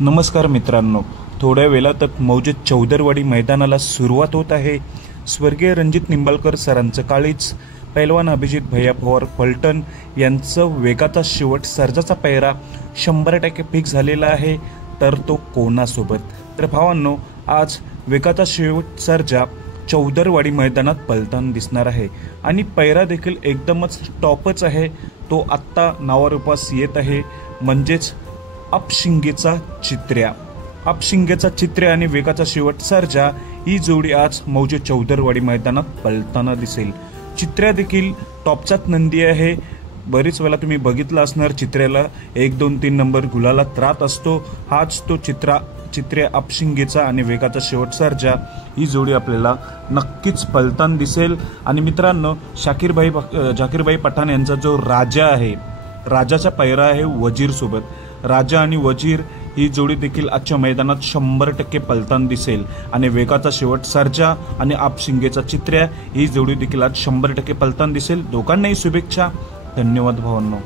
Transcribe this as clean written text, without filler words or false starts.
नमस्कार मित्रांनो, थोड्या वेळातच मौजे चौदरवाडी मैदानाला सुरुवात होत आहे। स्वर्गीय रणजित निंबाळकर सरांचं काळीज पैलवान अभिजित भैया पवार पलटण यांचं वेगाचा शेवट सर्जाचा पैरा 100% फिक्स झालेला आहे। तर तो कोणासोबत? तर भावांनो, आज वेगाचा शेवट सर्जा चौदरवाडी मैदानात पलताना दिसणार आहे आणि पैरा देखील एकदमच टॉपच आहे। तो आत्ता नावारूपास येत आहे, म्हणजेच अपशिंगेचा चित्र्या आणि वेगाचा शेवट सर्जा ही जोडी आज मौजे चौदरवाडी मैदानात पलताना दिसेल। चित्र्या देखील टॉपचाच नंदी आहे। बरीच वेळा तुम्ही बघितलं असणार, चित्र्याला 1, 2, 3 नंबर गुलालात राहत असतो। हाच तो चित्र्या अपशिंगेचा आणि वेगाचा शेवट सर्जा ही जोडी आपल्याला नक्कीच पलताना दिसेल। आणि मित्रांनो, जाकीरभाई पठाण यांचा जो राजा आहे, राजाचा पैरा आहे वजीर सोबत। राजा आणि वजीर ही जोडी देखील आजच्या मैदानात 100% पलताना दिसेल आणि वेगाचा शेवट सर्जा आणि अपशिंगेचा चित्र्या ही जोडी देखील आज 100% पलताना दिसेल। दोघांनाही शुभेच्छा। धन्यवाद भावांनो।